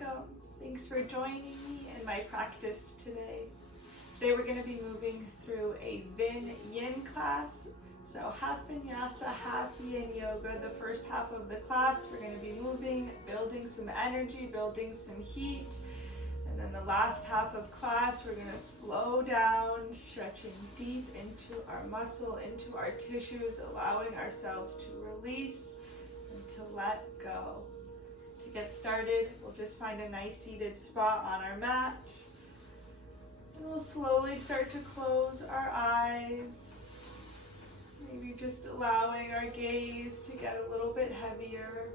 welcome. Thanks for joining me in my practice today. Today we're going to be moving through a Yin class. So half vinyasa, half yin yoga. The first half of the class we're going to be moving, building some energy, building some heat. And then the last half of class we're going to slow down, stretching deep into our muscle, into our tissues, allowing ourselves to release and to let go. To get started, we'll just find a nice seated spot on our mat. And we'll slowly start to close our eyes. Maybe just allowing our gaze to get a little bit heavier.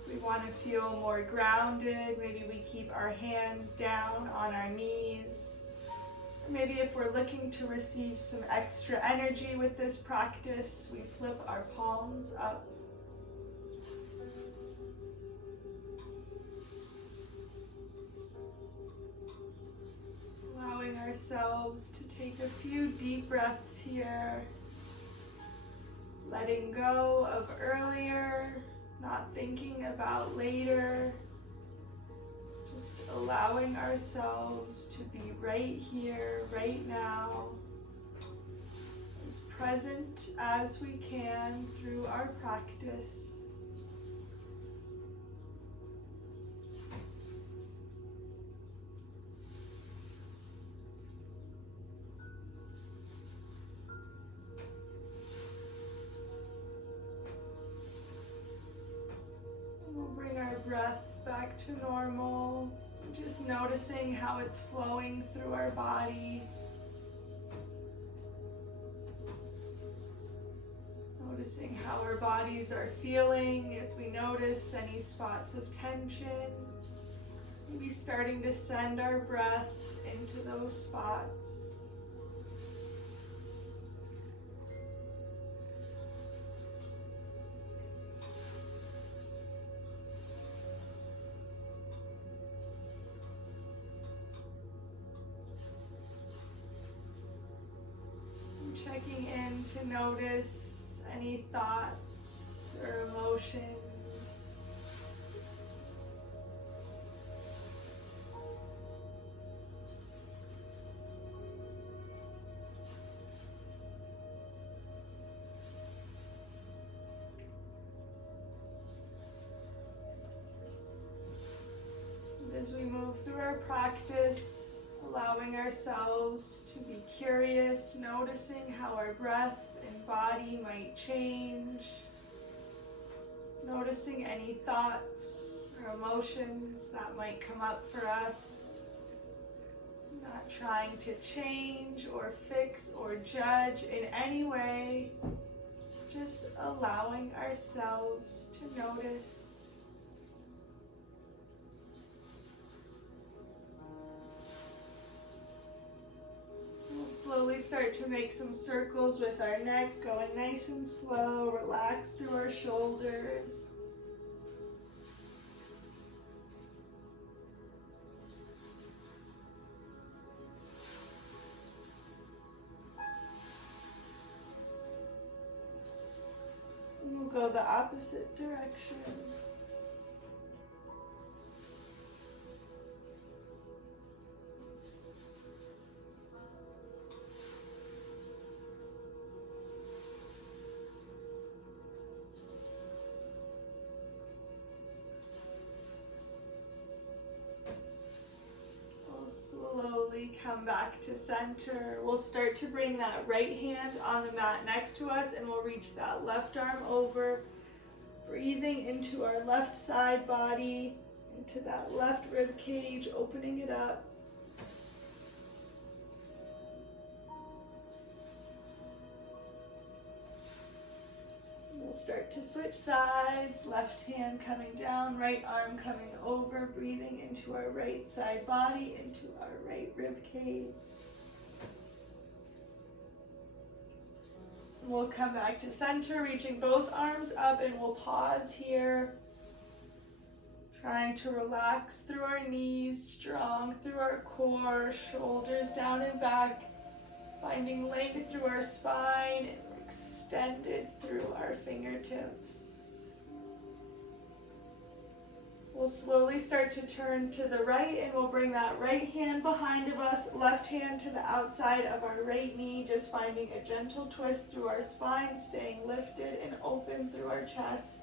If we want to feel more grounded, maybe we keep our hands down on our knees. Or maybe if we're looking to receive some extra energy with this practice, we flip our palms up. Allowing ourselves to take a few deep breaths here, letting go of earlier, not thinking about later, just allowing ourselves to be right here, right now, as present as we can through our practice. We'll bring our breath back to normal, just noticing how it's flowing through our body. Noticing how our bodies are feeling, if we notice any spots of tension. Maybe starting to send our breath into those spots. Checking in to notice any thoughts or emotions. And as we move through our practice, allowing ourselves to be curious, noticing how our breath and body might change, noticing any thoughts or emotions that might come up for us, not trying to change or fix or judge in any way, just allowing ourselves to notice. We'll slowly start to make some circles with our neck, going nice and slow, relax through our shoulders. And we'll go the opposite direction. Slowly come back to center. We'll start to bring that right hand on the mat next to us, and we'll reach that left arm over, breathing into our left side body, into that left rib cage, opening it up. We'll start to switch sides, left hand coming down, right arm coming over, breathing into our right side body, into our right rib cage. We'll come back to center, reaching both arms up, and we'll pause here. Trying to relax through our knees, strong through our core, shoulders down and back, finding length through our spine, and extended through our fingertips. We'll slowly start to turn to the right, and we'll bring that right hand behind of us, left hand to the outside of our right knee, just finding a gentle twist through our spine, staying lifted and open through our chest.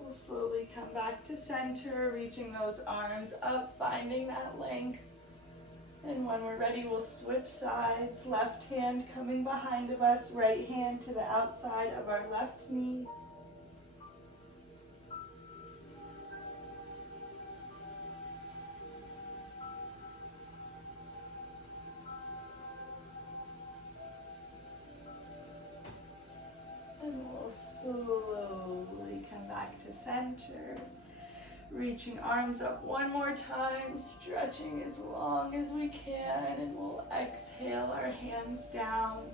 We'll slowly come back to center, reaching those arms up, finding that length. And when we're ready, we'll switch sides. Left hand coming behind of us, right hand to the outside of our left knee. And we'll slowly come back to center. Reaching arms up one more time, stretching as long as we can, and we'll exhale our hands down.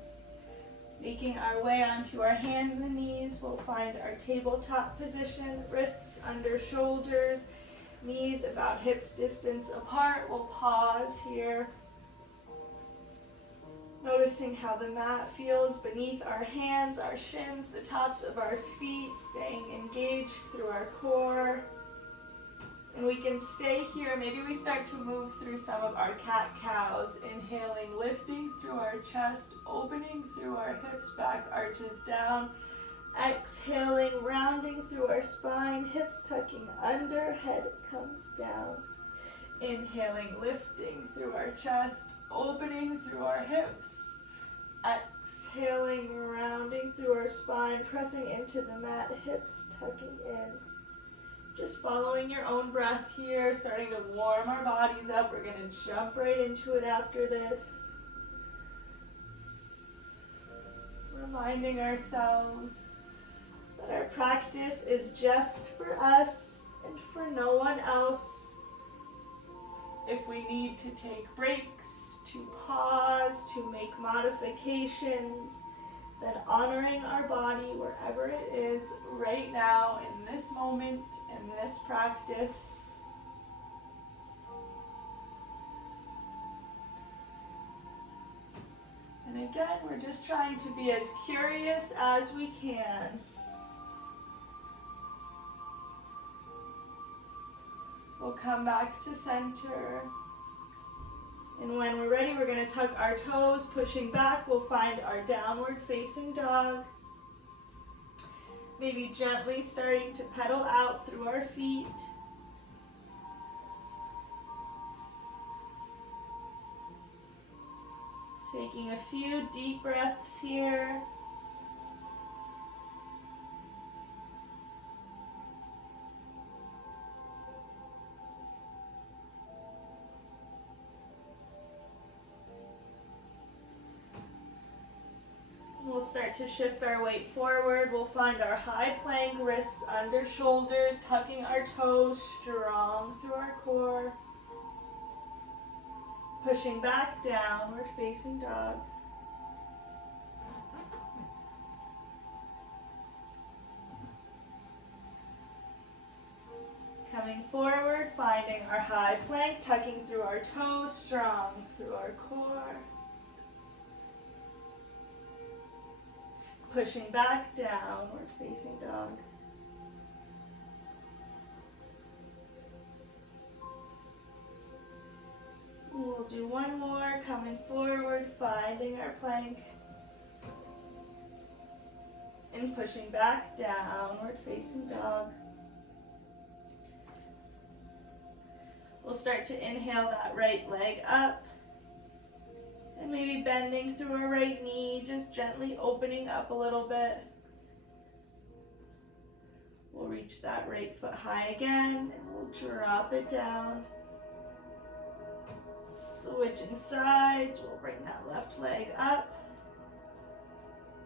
Making our way onto our hands and knees, we'll find our tabletop position, wrists under shoulders, knees about hips distance apart. We'll pause here. Noticing how the mat feels beneath our hands, our shins, the tops of our feet, staying engaged through our core. And we can stay here. Maybe we start to move through some of our cat-cows. Inhaling, lifting through our chest, opening through our hips, back arches down. Exhaling, rounding through our spine, hips tucking under, head comes down. Inhaling, lifting through our chest, opening through our hips. Exhaling, rounding through our spine, pressing into the mat, hips tucking in. Just following your own breath here, starting to warm our bodies up. We're going to jump right into it after this. Reminding ourselves that our practice is just for us and for no one else. If we need to take breaks, to pause, to make modifications, then honoring our body wherever it is right now in this moment, in this practice. And again, we're just trying to be as curious as we can. We'll come back to center. And when we're ready, we're going to tuck our toes, pushing back. We'll find our downward facing dog. Maybe gently starting to pedal out through our feet. Taking a few deep breaths here. We'll start to shift our weight forward. We'll find our high plank, wrists under shoulders, tucking our toes strong through our core. Pushing back, downward facing dog. Coming forward, finding our high plank, tucking through our toes, strong through our core. Pushing back, downward facing dog. We'll do one more, coming forward, finding our plank. And pushing back, downward facing dog. We'll start to inhale that right leg up. And maybe bending through our right knee, just gently opening up a little bit. We'll reach that right foot high again, and we'll drop it down. Switching sides, we'll bring that left leg up.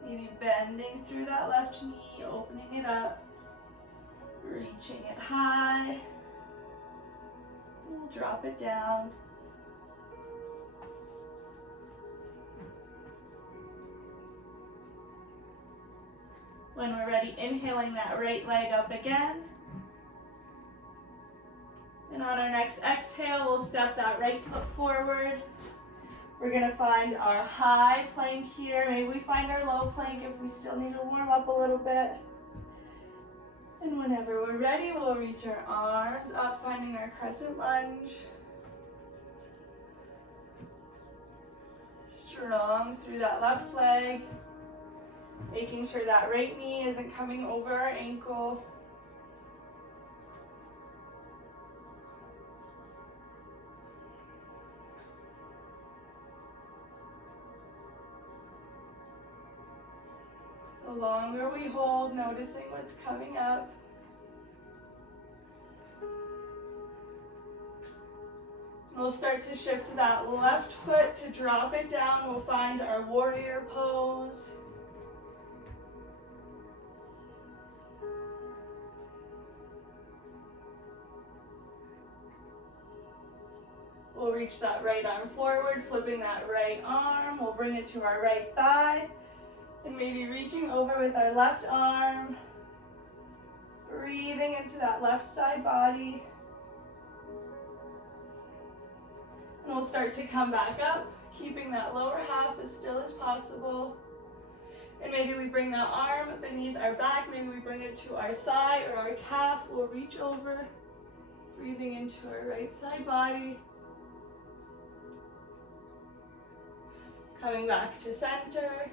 Maybe bending through that left knee, opening it up. Reaching it high. We'll drop it down. When we're ready, inhaling that right leg up again. And on our next exhale, we'll step that right foot forward. We're gonna find our high plank here. Maybe we find our low plank if we still need to warm up a little bit. And whenever we're ready, we'll reach our arms up, finding our crescent lunge. Strong through that left leg. Making sure that right knee isn't coming over our ankle. The longer we hold, noticing what's coming up. We'll start to shift that left foot to drop it down. We'll find our warrior pose. We'll reach that right arm forward, flipping that right arm. We'll bring it to our right thigh. And maybe reaching over with our left arm. Breathing into that left side body. And we'll start to come back up, keeping that lower half as still as possible. And maybe we bring that arm beneath our back. Maybe we bring it to our thigh or our calf. We'll reach over, breathing into our right side body. Coming back to center.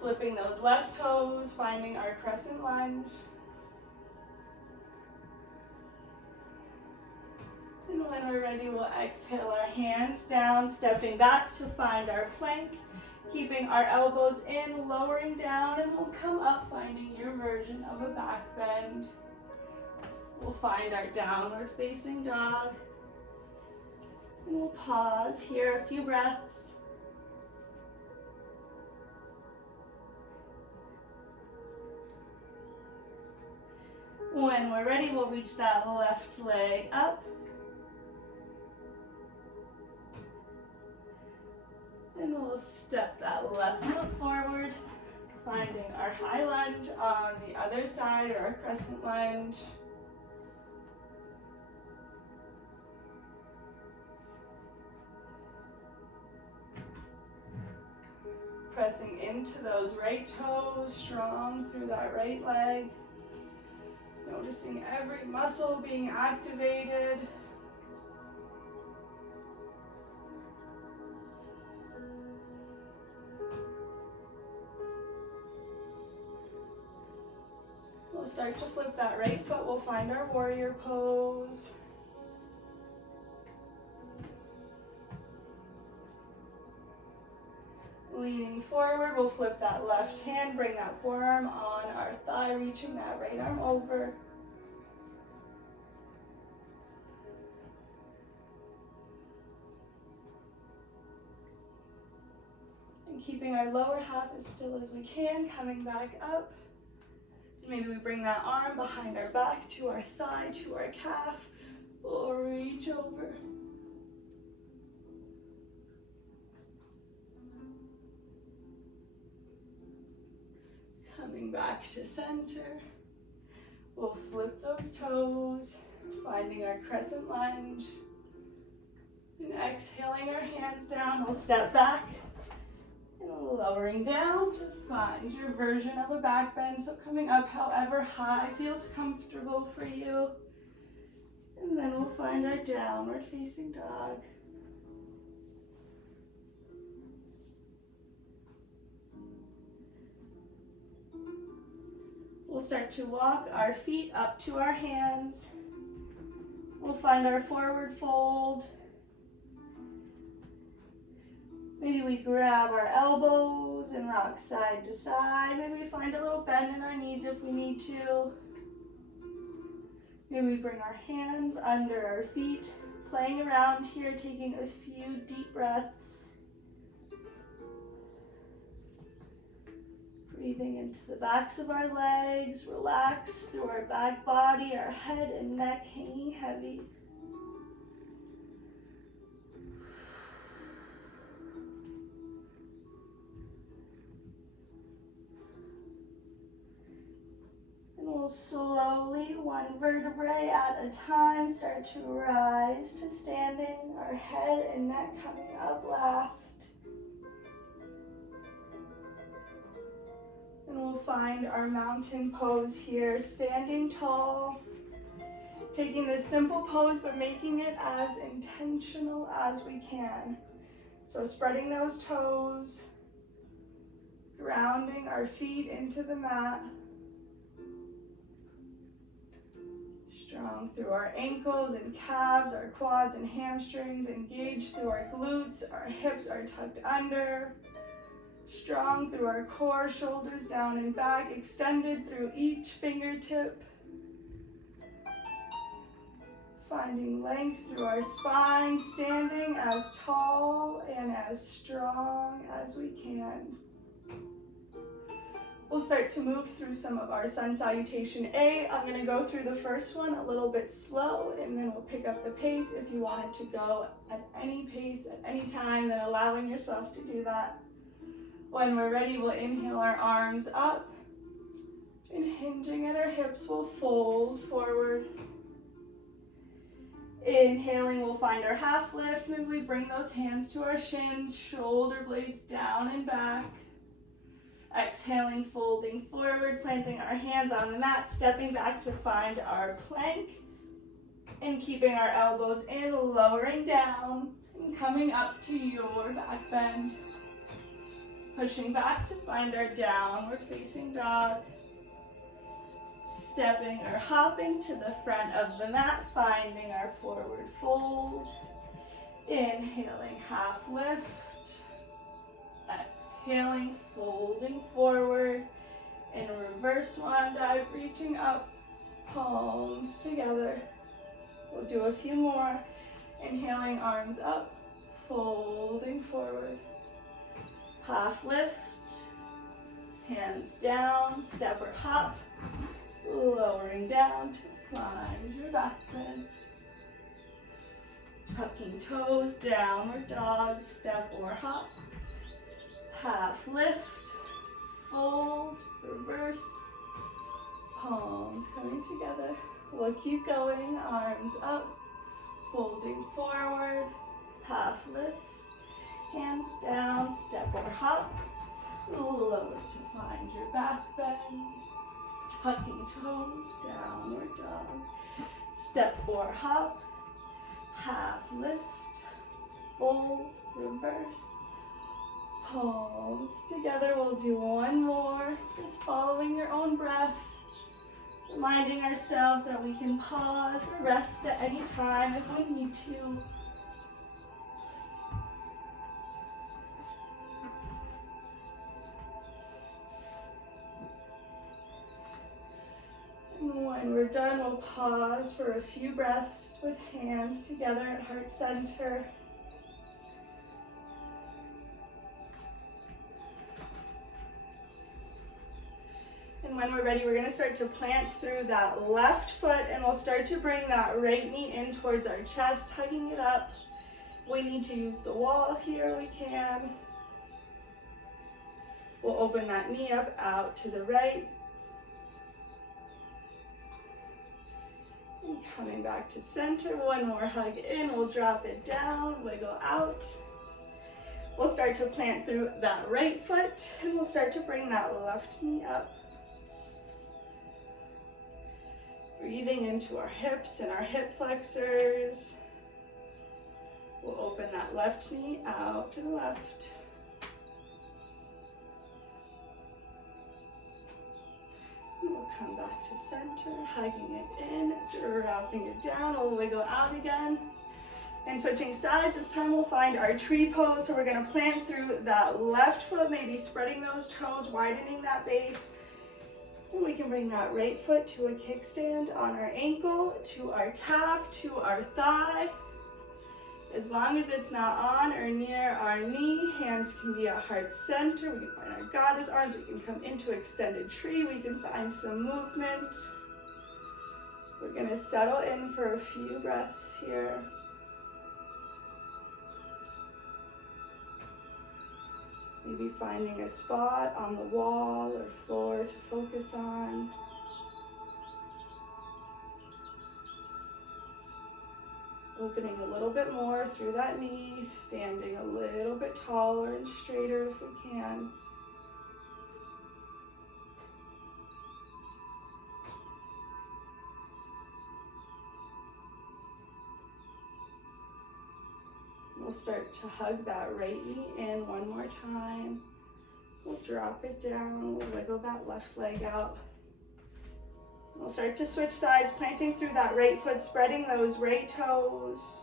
Flipping those left toes, finding our crescent lunge. And when we're ready, we'll exhale our hands down, stepping back to find our plank, keeping our elbows in, lowering down, and we'll come up, finding your version of a back bend. We'll find our downward facing dog. And we'll pause here a few breaths. When we're ready, we'll reach that left leg up. And we'll step that left foot forward, finding our high lunge on the other side, or our crescent lunge. Pressing into those right toes, strong through that right leg. Noticing every muscle being activated. We'll start to flip that right foot. We'll find our warrior pose. Leaning forward, we'll flip that left hand, bring that forearm on our thigh, reaching that right arm over. And keeping our lower half as still as we can, coming back up. Maybe we bring that arm behind our back to our thigh, to our calf, or reach over. Coming back to center. We'll flip those toes, finding our crescent lunge. And exhaling our hands down, we'll step back. And lowering down to find your version of a back bend. So coming up however high feels comfortable for you. And then we'll find our downward facing dog. We'll start to walk our feet up to our hands. We'll find our forward fold. Maybe we grab our elbows and rock side to side. Maybe we find a little bend in our knees if we need to. Maybe we bring our hands under our feet, playing around here, taking a few deep breaths. Breathing into the backs of our legs, relax through our back body, our head and neck hanging heavy. We'll slowly, one vertebrae at a time, start to rise to standing, our head and neck coming up last. And we'll find our mountain pose here, standing tall, taking this simple pose but making it as intentional as we can. So spreading those toes, grounding our feet into the mat. Strong through our ankles and calves, our quads and hamstrings, engaged through our glutes, our hips are tucked under. Strong through our core, shoulders down and back, extended through each fingertip. Finding length through our spine, standing as tall and as strong as we can. We'll start to move through some of our sun salutation A. I'm going to go through the first one a little bit slow, and then we'll pick up the pace. If you wanted to go at any pace at any time, then allowing yourself to do that. When we're ready, we'll inhale our arms up, and hinging at our hips, we'll fold forward. Inhaling, we'll find our half lift. Maybe we bring those hands to our shins, shoulder blades down and back. Exhaling, folding forward, planting our hands on the mat, stepping back to find our plank, and keeping our elbows in, lowering down, and coming up to your back bend. Pushing back to find our downward facing dog. Stepping or hopping to the front of the mat, finding our forward fold. Inhaling, half lift. Exhaling, folding forward. In reverse swan dive, reaching up, palms together. We'll do a few more. Inhaling, arms up, folding forward. Half lift, hands down, step or hop, lowering down to find your back bend. Tucking toes, downward dog, step or hop. Half lift, fold, reverse, palms coming together. We'll keep going, arms up, folding forward, half lift, hands down, step or hop, lower to find your back bend. Tucking toes, downward dog, step or hop, half lift, fold, reverse, palms together. We'll do one more, just following your own breath, reminding ourselves that we can pause or rest at any time if we need to. And when we're done, we'll pause for a few breaths with hands together at heart center. And when we're ready, we're going to start to plant through that left foot, and we'll start to bring that right knee in towards our chest, hugging it up. We need to use the wall here, we can. We'll open that knee up out to the right. And coming back to center, one more hug in, we'll drop it down, wiggle out. We'll start to plant through that right foot, and we'll start to bring that left knee up. Breathing into our hips and our hip flexors. We'll open that left knee out to the left. And we'll come back to center, hugging it in, dropping it down. We'll wiggle out again. And switching sides, this time we'll find our tree pose. So we're going to plant through that left foot, maybe spreading those toes, widening that base. And we can bring that right foot to a kickstand on our ankle, to our calf, to our thigh. As long as it's not on or near our knee, hands can be at heart center. We can find our goddess arms. We can come into extended tree. We can find some movement. We're going to settle in for a few breaths here. Maybe finding a spot on the wall or floor to focus on. Opening a little bit more through that knee, standing a little bit taller and straighter if we can. We'll start to hug that right knee in one more time. We'll drop it down, we'll wiggle that left leg out. We'll start to switch sides, planting through that right foot, spreading those right toes.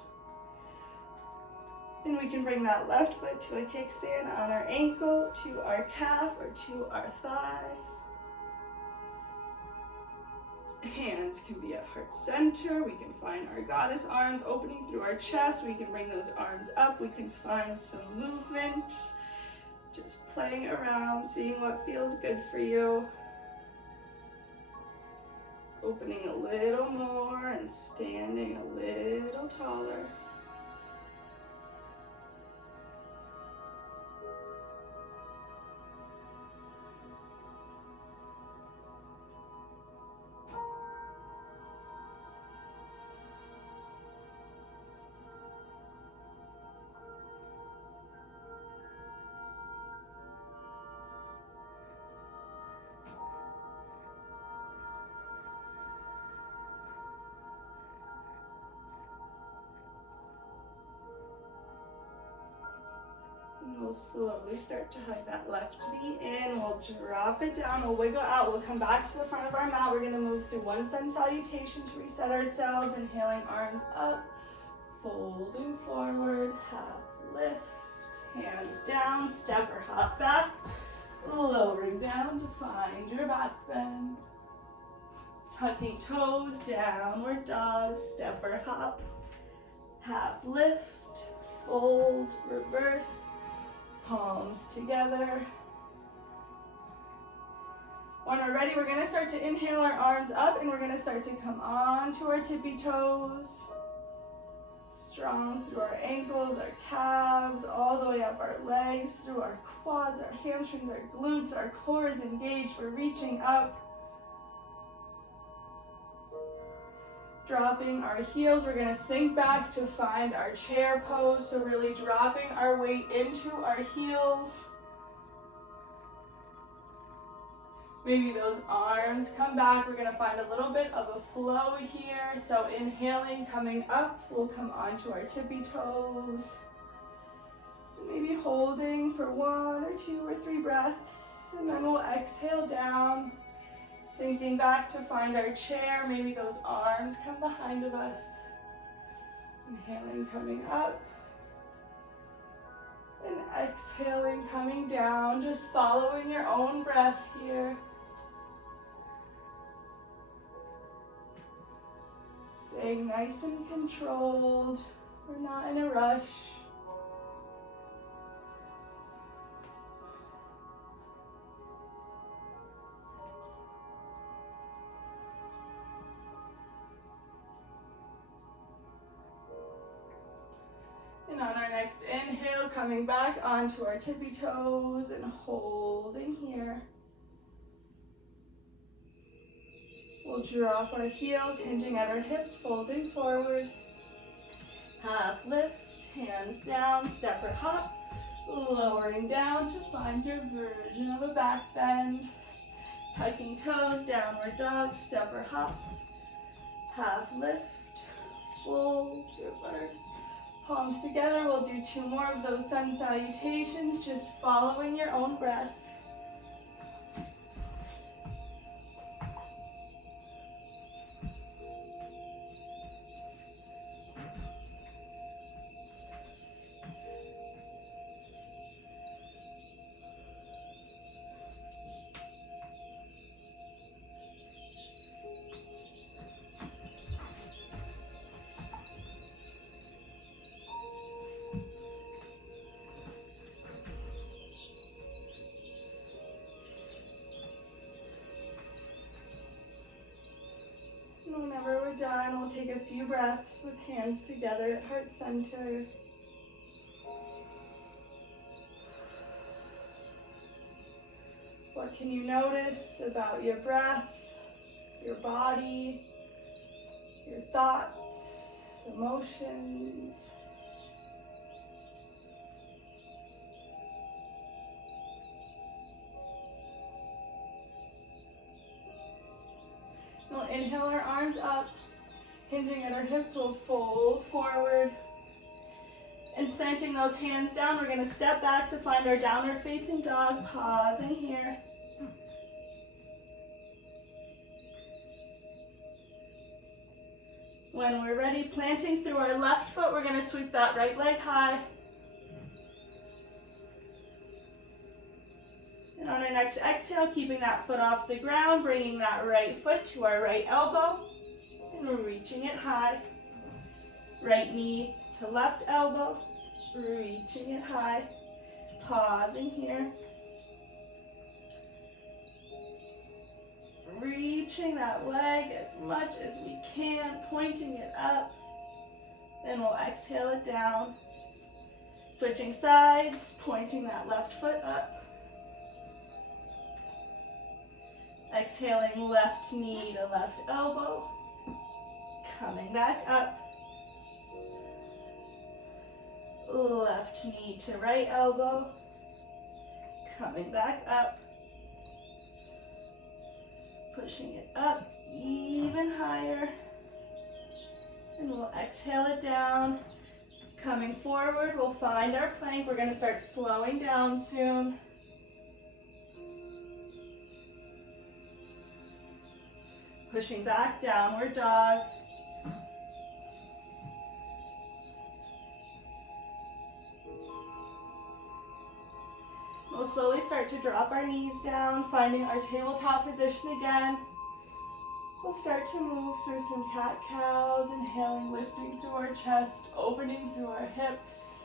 Then we can bring that left foot to a kickstand on our ankle, to our calf, or to our thigh. Hands can be at heart center. We can find our goddess arms opening through our chest. We can bring those arms up. We can find some movement. Just playing around, seeing what feels good for you. Opening a little more and standing a little taller. We'll slowly start to hug that left knee in. We'll drop it down. We'll wiggle out. We'll come back to the front of our mat. We're going to move through one sun salutation to reset ourselves. Inhaling, arms up. Folding forward. Half lift. Hands down. Step or hop back. Lowering down to find your back bend. Tucking toes. Downward dog. Step or hop. Half lift. Fold. Reverse. Palms together. When we're ready, we're going to start to inhale our arms up and we're going to start to come on to our tippy toes. Strong through our ankles, our calves, all the way up our legs, through our quads, our hamstrings, our glutes, our core is engaged. We're reaching up. Dropping our heels, we're going to sink back to find our chair pose. So really dropping our weight into our heels. Maybe those arms come back. We're going to find a little bit of a flow here. So inhaling, coming up, we'll come onto our tippy toes. Maybe holding for 1 or 2 or 3 breaths. And then we'll exhale down. Sinking back to find our chair. Maybe those arms come behind of us. Inhaling, coming up. And exhaling, coming down. Just following your own breath here. Staying nice and controlled. We're not in a rush. And on our next inhale, coming back onto our tippy toes and holding here. We'll drop our heels, hinging at our hips, folding forward. Half lift, hands down, step or hop. Lowering down to find your version of a back bend. Tucking toes, downward dog, step or hop. Half lift, fold, reverse. Palms together, we'll do 2 more of those sun salutations, just following your own breath. Whenever we're done, we'll take a few breaths with hands together at heart center. What can you notice about your breath, your body, your thoughts? emotions. We'll inhale our arms up, hinging at our hips, we'll fold forward. And planting those hands down, we're going to step back to find our downward facing dog, pausing here. When we're ready, planting through our left foot, we're going to sweep that right leg high. And on our next exhale, keeping that foot off the ground, bringing that right foot to our right elbow, and we're reaching it high. Right knee to left elbow, reaching it high. Pausing here. Reaching that leg as much as we can, pointing it up. Then we'll exhale it down. Switching sides, pointing that left foot up. Exhaling left knee to left elbow. Coming back up. Left knee to right elbow. Coming back up. Pushing it up even higher. And we'll exhale it down. Coming forward, we'll find our plank. We're going to start slowing down soon. Pushing back, downward dog. We'll slowly start to drop our knees down, finding our tabletop position again. We'll start to move through some cat-cows, inhaling, lifting through our chest, opening through our hips.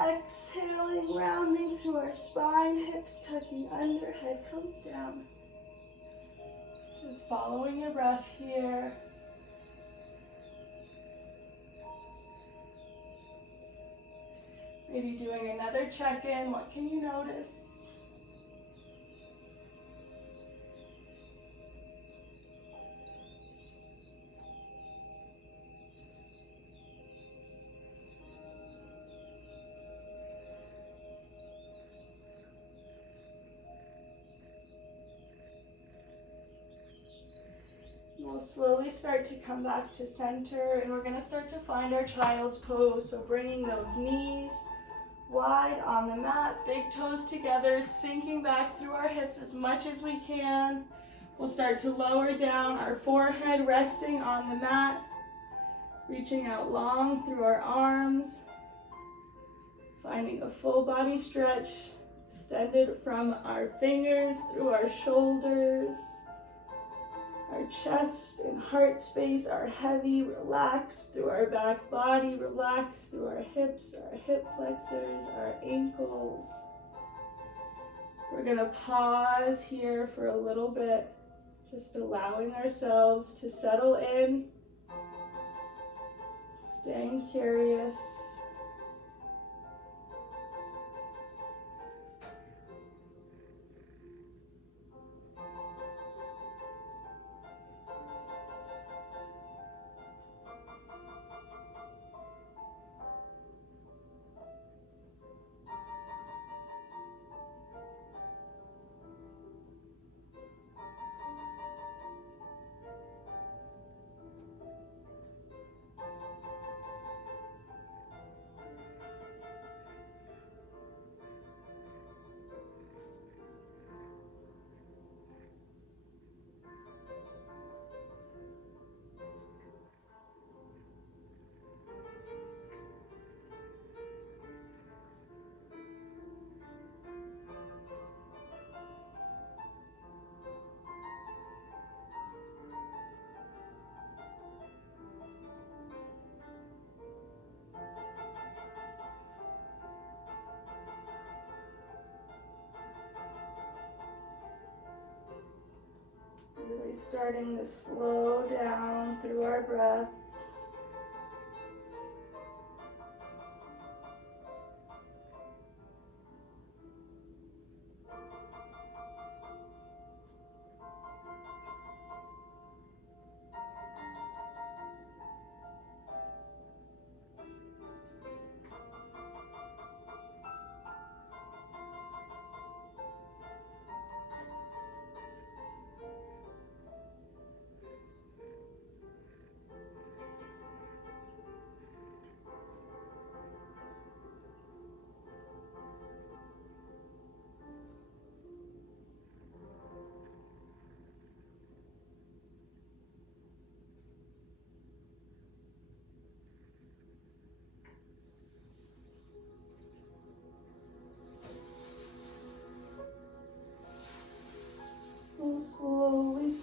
Exhaling, rounding through our spine, hips tucking under, head comes down. Just following your breath here. Maybe doing another check-in. What can you notice? We'll slowly start to come back to center, and we're going to start to find our child's pose. So bringing those knees wide on the mat, big toes together, sinking back through our hips as much as we can. We'll start to lower down, our forehead resting on the mat, reaching out long through our arms, finding a full body stretch, extended from our fingers through our shoulders. Our chest and heart space are heavy. Relax through our back body. Relax through our hips, our hip flexors, our ankles. We're going to pause here for a little bit, just allowing ourselves to settle in, staying curious. Really starting to slow down through our breath.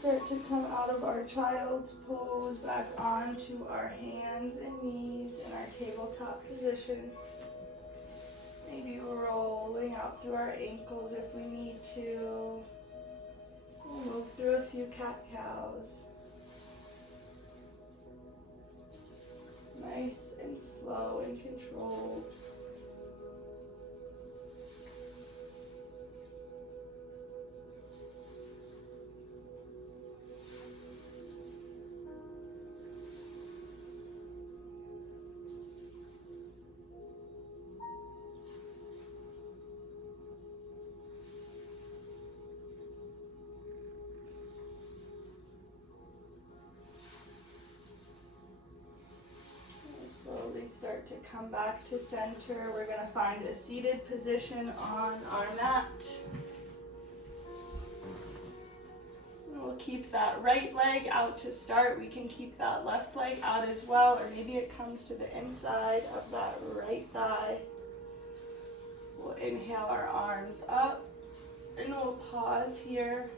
start to come out of our child's pose back onto our hands and knees in our tabletop position. Maybe rolling out through our ankles if we need to. We'll move through a few cat-cows. Nice and slow and controlled. Slowly start to come back to center. We're going to find a seated position on our mat. And we'll keep that right leg out to start. We can keep that left leg out as well, or maybe it comes to the inside of that right thigh. We'll inhale our arms up, and we'll pause here.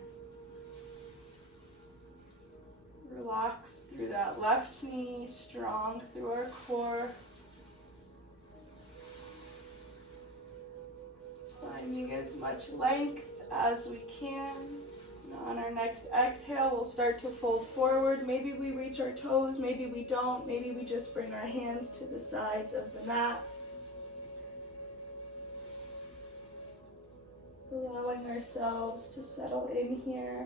Relax through that left knee, strong through our core. Finding as much length as we can. And on our next exhale, we'll start to fold forward. Maybe we reach our toes, maybe we don't. Maybe we just bring our hands to the sides of the mat. Allowing ourselves to settle in here.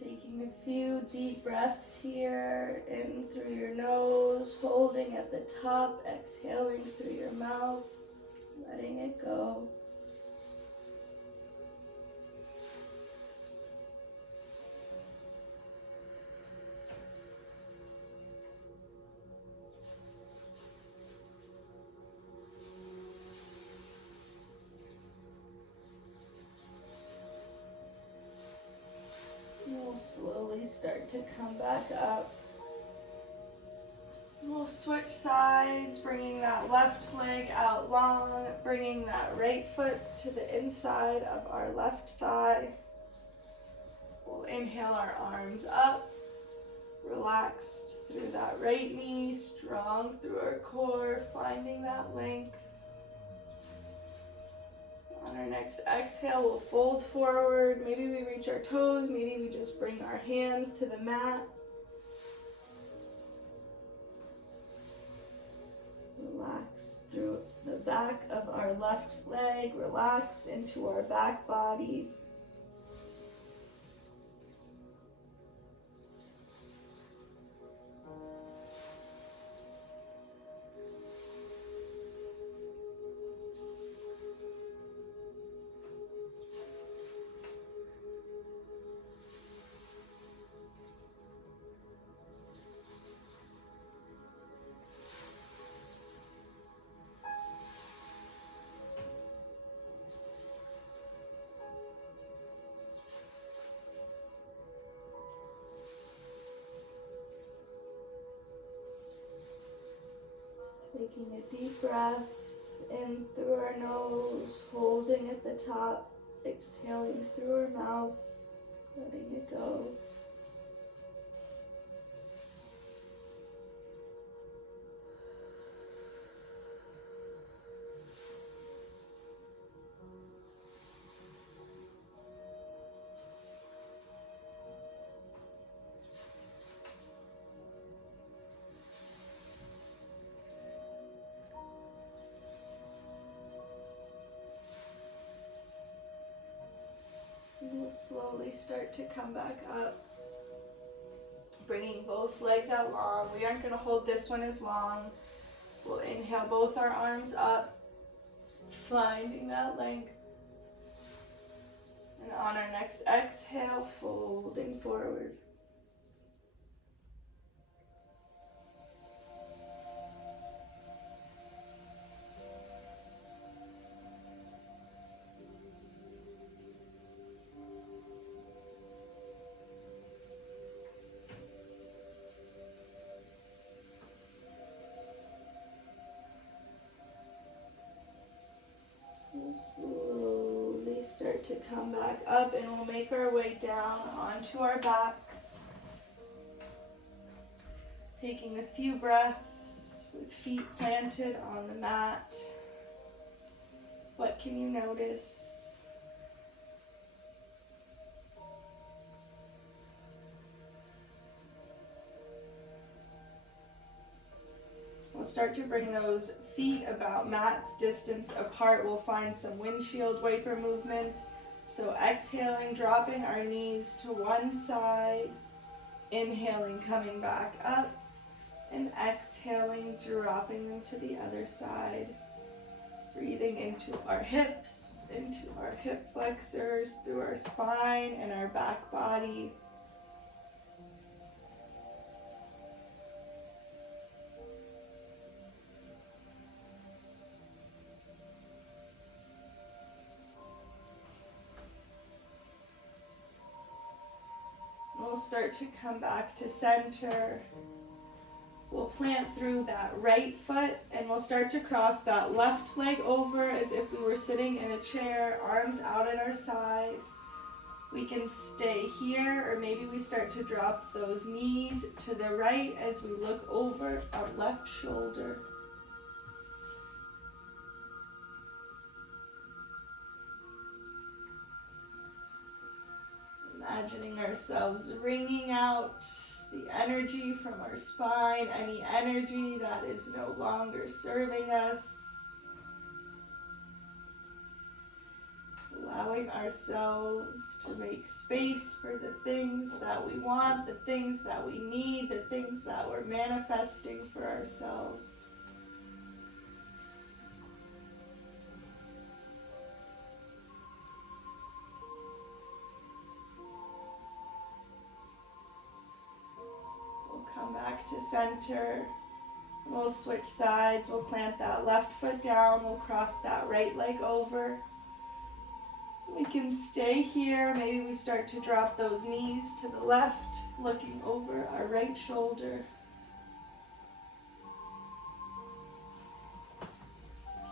Taking a few deep breaths here, in through your nose, holding at the top, exhaling through your mouth, letting it go. We'll slowly start to come back up. We'll switch sides, bringing that left leg out long, bringing that right foot to the inside of our left thigh. We'll inhale our arms up, relaxed through that right knee, strong through our core, finding that length. On our next exhale, we'll fold forward. Maybe we reach our toes, maybe we just bring our hands to the mat. Relax through the back of our left leg, relax into our back body. Taking a deep breath in through our nose, holding at the top, exhaling through our mouth, letting it go. start to come back up. Bringing both legs out long. We aren't going to hold this one as long. We'll inhale both our arms up, finding that length. And on our next exhale, folding forward. We'll slowly start to come back up, and we'll make our way down onto our backs. Taking a few breaths with feet planted on the mat. What can you notice? We'll start to bring those feet about mat's distance apart. We'll find some windshield wiper movements. So exhaling, dropping our knees to one side. Inhaling, coming back up. And exhaling, dropping them to the other side. Breathing into our hips, into our hip flexors, through our spine and our back body. We'll start to come back to center. We'll plant through that right foot, and we'll start to cross that left leg over as if we were sitting in a chair, arms out at our side. We can stay here, or maybe we start to drop those knees to the right as we look over our left shoulder. Imagining ourselves wringing out the energy from our spine, any energy that is no longer serving us. Allowing ourselves to make space for the things that we want, the things that we need, the things that we're manifesting for ourselves. Come back to center. We'll switch sides. We'll plant that left foot down. We'll cross that right leg over. We can stay here. Maybe we start to drop those knees to the left, looking over our right shoulder.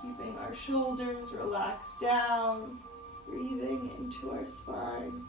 Keeping our shoulders relaxed down, breathing into our spine.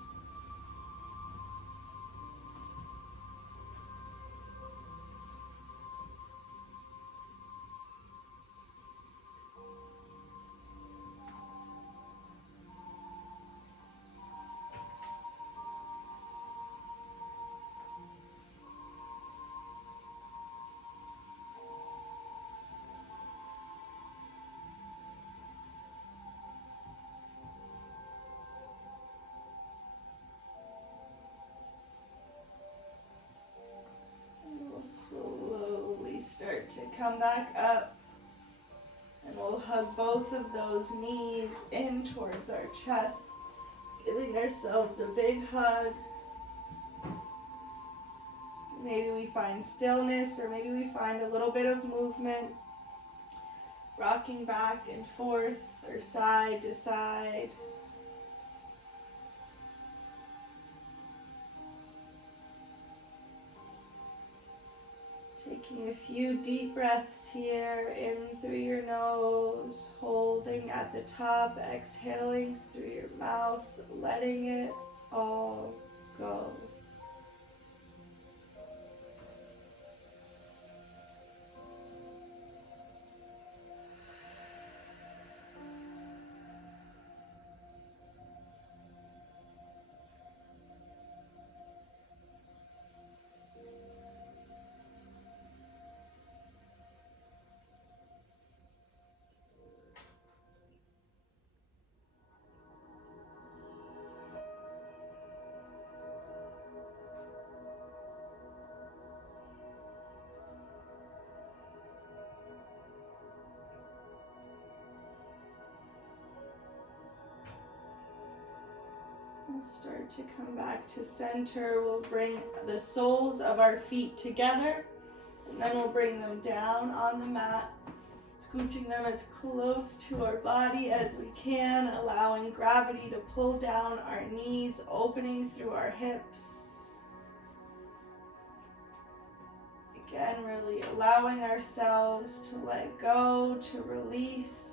Slowly start to come back up, and we'll hug both of those knees in towards our chest, giving ourselves a big hug. Maybe we find stillness, or maybe we find a little bit of movement, rocking back and forth or side to side. Taking a few deep breaths here, in through your nose, holding at the top, exhaling through your mouth, letting it all go. Start to come back to center. We'll bring the soles of our feet together, and then we'll bring them down on the mat, scooching them as close to our body as we can, allowing gravity to pull down our knees, opening through our hips. Again, really allowing ourselves to let go, to release.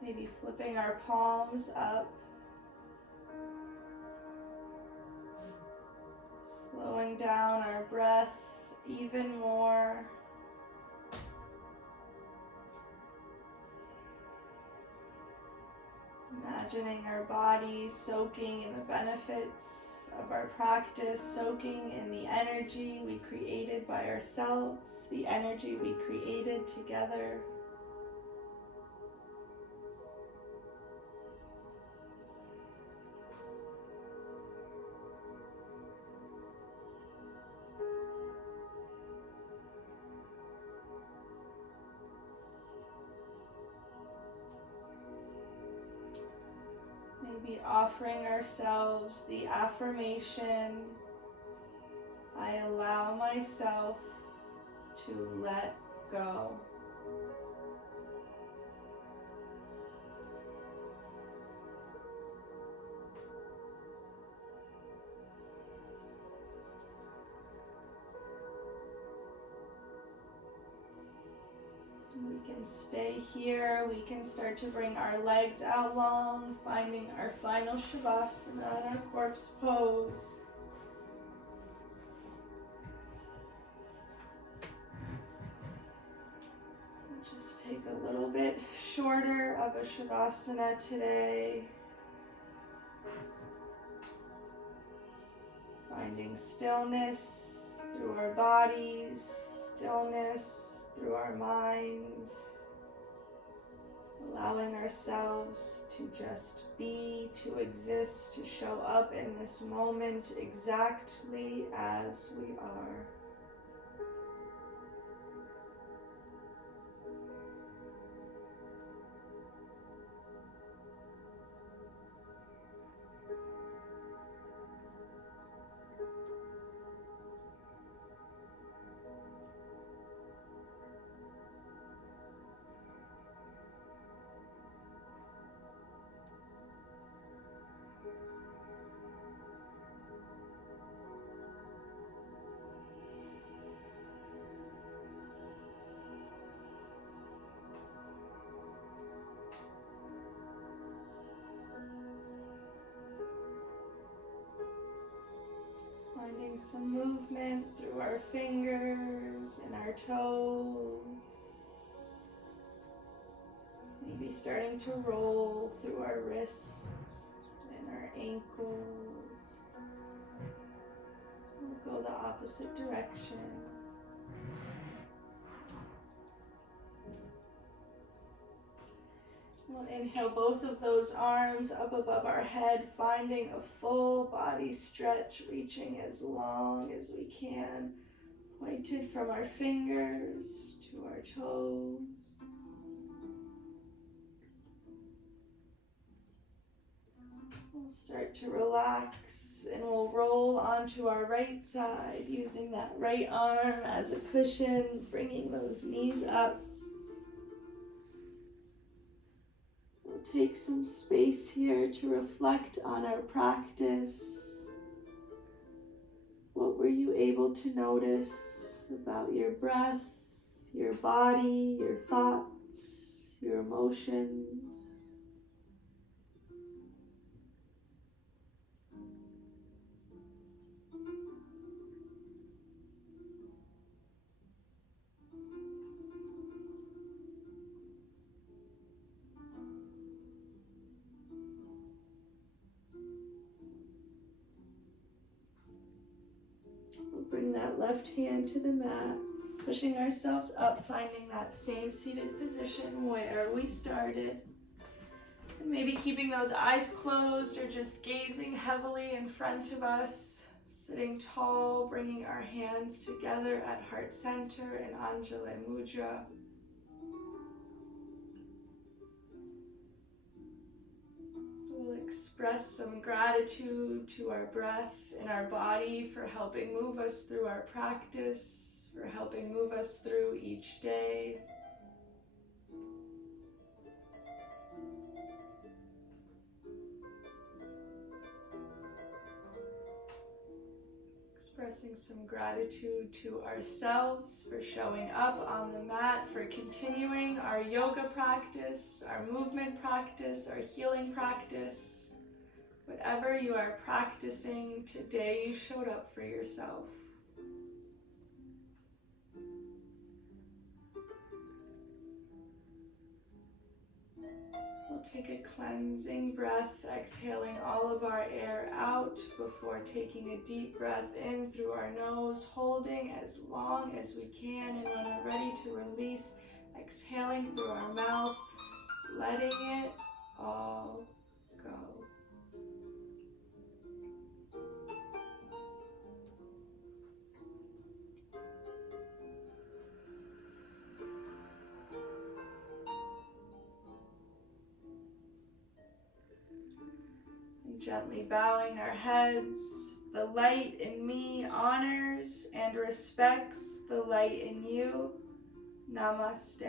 Maybe flipping our palms up. Slowing down our breath even more. Imagining our bodies soaking in the benefits of our practice, soaking in the energy we created by ourselves, the energy we created together. Maybe offering ourselves the affirmation, I allow myself to let go. We can stay here. We can start to bring our legs out long, finding our final Shavasana, our corpse pose. And just take a little bit shorter of a Shavasana today. Finding stillness through our bodies, stillness through our minds, allowing ourselves to just be, to exist, to show up in this moment exactly as we are. Finding some movement through our fingers and our toes. Maybe starting to roll through our wrists and our ankles. We'll go the opposite direction. We'll inhale both of those arms up above our head, finding a full body stretch, reaching as long as we can, pointed from our fingers to our toes. We'll start to relax and we'll roll onto our right side, using that right arm as a cushion, bringing those knees up. Take some space here to reflect on our practice. What were you able to notice about your breath, your body, your thoughts, your emotions? Bring that left hand to the mat, pushing ourselves up, finding that same seated position where we started. And maybe keeping those eyes closed or just gazing heavily in front of us, sitting tall, bringing our hands together at heart center in Anjali Mudra. express some gratitude to our breath and our body for helping move us through our practice, for helping move us through each day. Expressing some gratitude to ourselves for showing up on the mat, for continuing our yoga practice, our movement practice, our healing practice. Whatever you are practicing today, you showed up for yourself. We'll take a cleansing breath, exhaling all of our air out before taking a deep breath in through our nose, holding as long as we can, and when we're ready to release, exhaling through our mouth, letting it all go. Gently bowing our heads, the light in me honors and respects the light in you. Namaste.